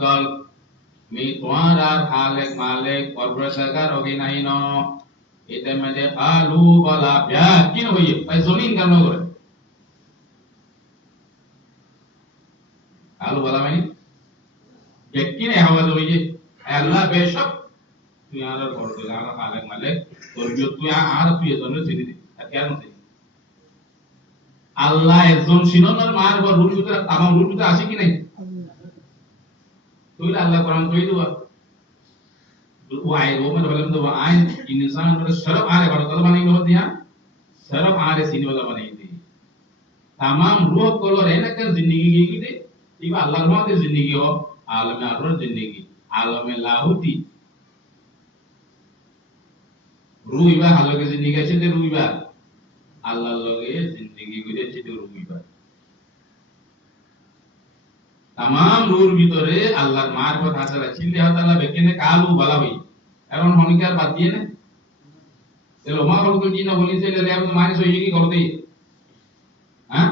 সকল মি তোমার আর খালেক মালিক পরবর্তীকার অগিনাই ন এতে মধ্যে কালু বলা ব্যাকিন হইয়ে ভাই জমিন কেন করে কালু বলা মানে ব্যাকিন হওয়া হইয়ে আল্লাহ বেশক তুই আর পরবর্তীকার খালেক মালিক তোর তুই আর তুই এজন্য চিনি দে আর কেন চিনি আল্লাহ একজন সিননের মার বা রুল ভিতরে তামাম রুল ভিতরে আছে কি নাই তুই আল্লাহ কোরআন কই দিবা वो में बोलम तो आए इंसान मतलब सरफ आरे वाला तो बनेंगे होती है सरफ आरे सीने वाला बनेंगे थी तमाम रूह कलर है ना कर जिंदगी की थी ये अल्लाह मां की जिंदगी हो आलम अरर जिंदगी आलम लाहुती रूह इबा हालो की जिंदगी अच्छी थी रूह इबा अल्लाह लोगे जिंदगी की अच्छी थी रूह इबा तमाम रूह ভিতরে আল্লাহর মারফত হাসিল আছে চিল্লি আল্লাহ বেকেনে কালু বলা হই এখন হনিকার বাদ দিয়ে না তাহলে ওমা বলতো কি না বলিছে লে আপনি মানি সই কি করতে হ্যাঁ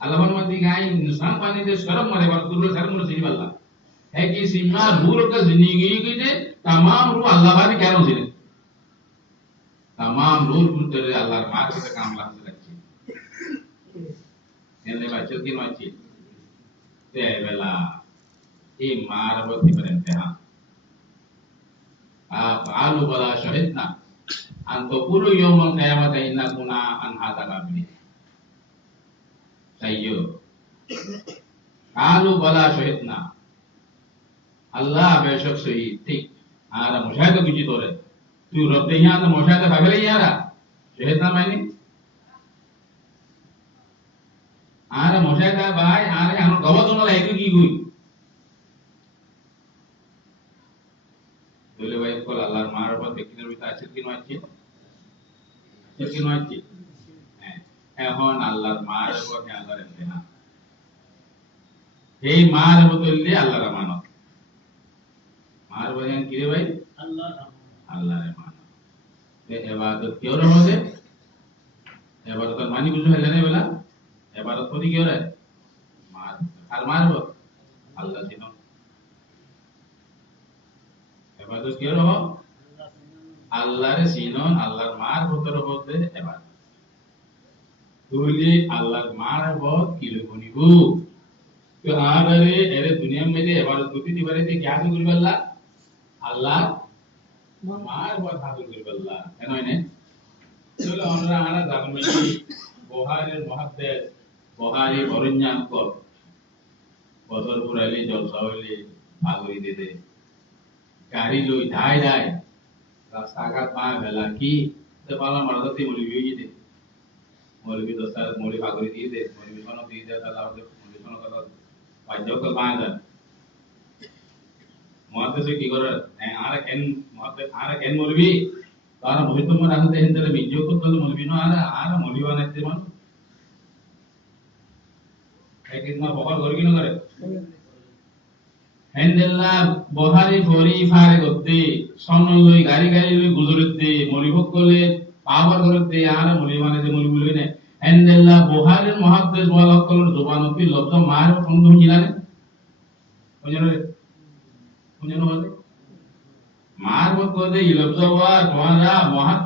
আল্লাহ মতি গাই इंसान पानी दे शर्म मारे बात दूर शर्म मुझे सही वाला है कि सीमा रूह का जिंदगी की जे तमाम रूह अल्लाह बारे क्या रोज ने तमाम रूह ভিতরে আল্লাহর মারফতে কামলা হাসিল আছে এনে বাচ্চা কি মাছি বেলা এই মারবতি berimtihan qalu bala syahidna an taqulu yawmal qiyamati inna kunna an hadza ghafilin sayyo qalu bala syahidna Allah बेशक सही ठीक आरा मुशाहिदा की तो रे तू रब दे यहां तो मुशाहिदा भागले यारा शहीदा माने आरा मुशाहिदा भाई आरे हम गवत ना लायक की हुई बोले भाई को अल्लाह मार पर देखने भी तासिर की नोची এখন আল্লাহর মার উপর আল্লাহর ইমতিহান এই মার বদলে আল্লাহর আমানত মার বলেন কি রে ভাই আল্লাহর আমানত এই ইবাদত কিও রে হবে ইবাদত মানি বুঝো হেলে রে বলা ইবাদত করি কিও রে মার আর মারবো আল্লাহ চিনো ইবাদত কিও রহ আল্লাহর চিনো আল্লাহর মার ভিতর বলতে ইবাদত তুলি আল্লাহর মার বহুত কিলো বনিবু তো আরে এর দুনিয়া মধ্যে ইবাদত করতে দিবারে তে কি হাসিল করবে আল্লাহ আল্লাহ মার বহুত হাসিল করবে আল্লাহ কেন এনে চলো আমরা আনা জানবো বুখারীর মুহাদ্দিস বুখারী বরঞ্জান কর বছর পুরাইলে জলসা হইলে পাগড়ি দে দে গাড়ি লই ধাই ধাই রাস্তাঘাট পা ভেলা কি তো পালা মারদতি মলি হই দে মৌলবী দস্তার মৌলবী পাগড়ি দিয়ে দে মৌলবী সোনা দিয়ে দে তাহলে আমাদের মৌলবী সোনা কথা পাঁচজক পাঁচ দেন মহাদেশে কি করে আর কেন মৌলবী তারা মহিত মন আসতে হেন তাহলে বিজয় করতে মৌলবী না আর মৌলবী বানাইতে মান একদিন বহর করি কিনা করে হেন্দেল্লা বহারি ফরি ফারে করতে সনল লই গাড়ি গাড়ি লই গুজরতে মরিভক করলে পাওয়ার করতে আর মৌলবী বানাইতে মৌলবী লই না হেন্দেল্লা বহারির মুহাদ্দিস ওয়ালা কলর জবানতি লব্ধ মার ফন্দ হিলানে বুঝনো হবে মার মধ্যে ইলব্ধ ওয়া তোমরা মহৎ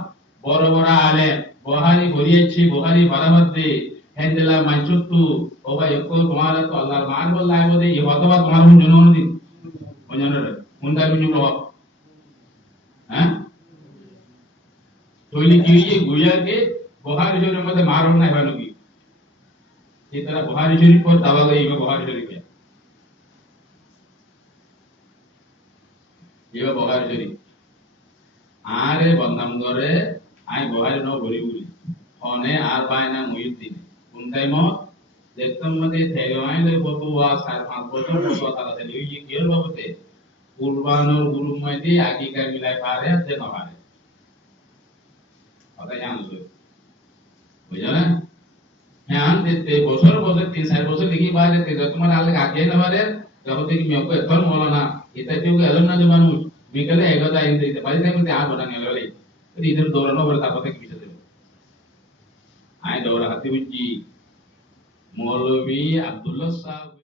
বড় বড় আলে বহারি করিয়েছি বহারি বারামতে হেন্দেলা মানচুতু ও ভাই একো তোমারা তো আল্লাহর মার বললাই বদে এই হতবা তোমার বুঝনো নদি বুঝনো রে মুন্ডা বুঝনো হ্যাঁ তোইলি কি গুইয়া के बुखारी शरीफ में मारो ना है लोगी ये तरह बुखारी शरीफ पर दावा गई है बुखारी शरीफ है ये बुखारी शरीफ आरे बंदम करे आई बुखारी नो भरी भरी होने आर बायना मुयद्दीन उन टाइम देखतम मध्ये थेगवाइन ले बतुवा 4-5 বছর বতुवा তারা তে লিয়ে কির বাবতে কুরবানোর গুরু মধ্যে আকিকা মিলাই পারে আছে না পারে কথা জানছো বুঝা না ध्यान देते বছর বছর 3-4 বছর লিখি বাইরে তে তোমার আলে আগে না বারে জগতে কি মেকো এখন মৌলানা এটা কেউ এলো না যে মানুষ বিকেলে এগোটা আইন দিতে পারি না কিন্তু আর বড় নিয়ে ললে তো ইধর দৌড়ানো বড় তাপতে কি বিষয় দেবে আই দৌড়া হাতি বুঝি মৌলভী আব্দুল্লাহ সাহেব